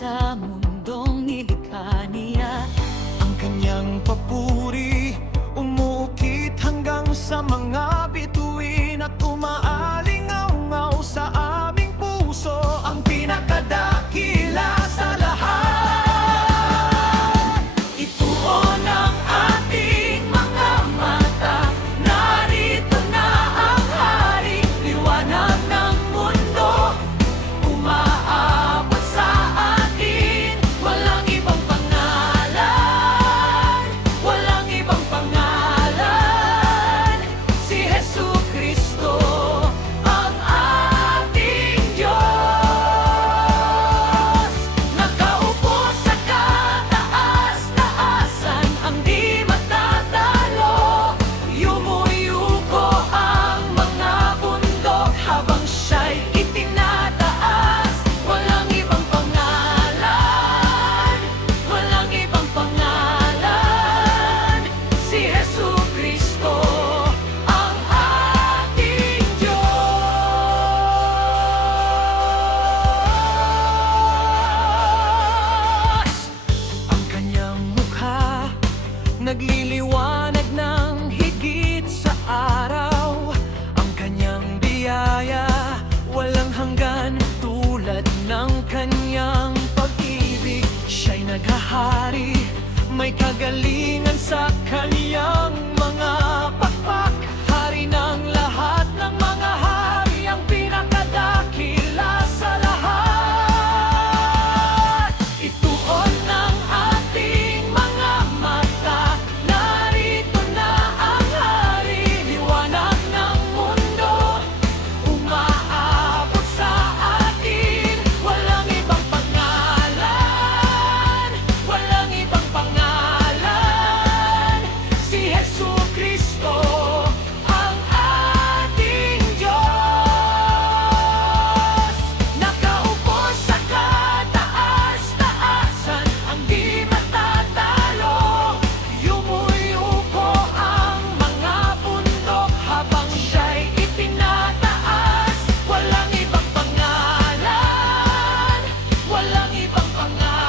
sa mundong nilikha niya. Ang kanyang papuri umuukit hanggang sa mga bituin at umaalingaw-ngaw sa aming puso. Ang pinakadakila sa lahat, ituon ang ating mga mata. Narito na ang hari, liwanag ng mundo, umaabot sa atin. Walang ibang pangalan, walang ibang pangalan, si Jesucristo ang ating Diyos. Nakaupo sa kataas-taasan, ang di matatalo. Yumuyuko ang mga bundok habang siya'y itinataas. Walang ibang pangalan, walang ibang pangalan, si Jesucristo ang ating Diyos. Ang kanyang mukha nagliliwanag ng higit sa araw. Ang kanyang biyaya walang hanggan, tulad ng kanyang pag-ibig. Siya'y naghahari, may kagalingan sa kanyang mga pakpak. Hari ng lahat ng mga hari, ang pinakadakila sa lahat. Ituon ng ating mga mata, narito na ang hari, liwanag ng mundo, umaabot sa atin. Walang ibang pangalan, walang ibang pangalan, si Jesucristo ang ating Diyos. Nakaupo sa kataas-taasan, ang di matatalo. Yumuyuko ang mga bundok habang siya'y itinataas. Walang ibang pangalan, walang ibang pangalan,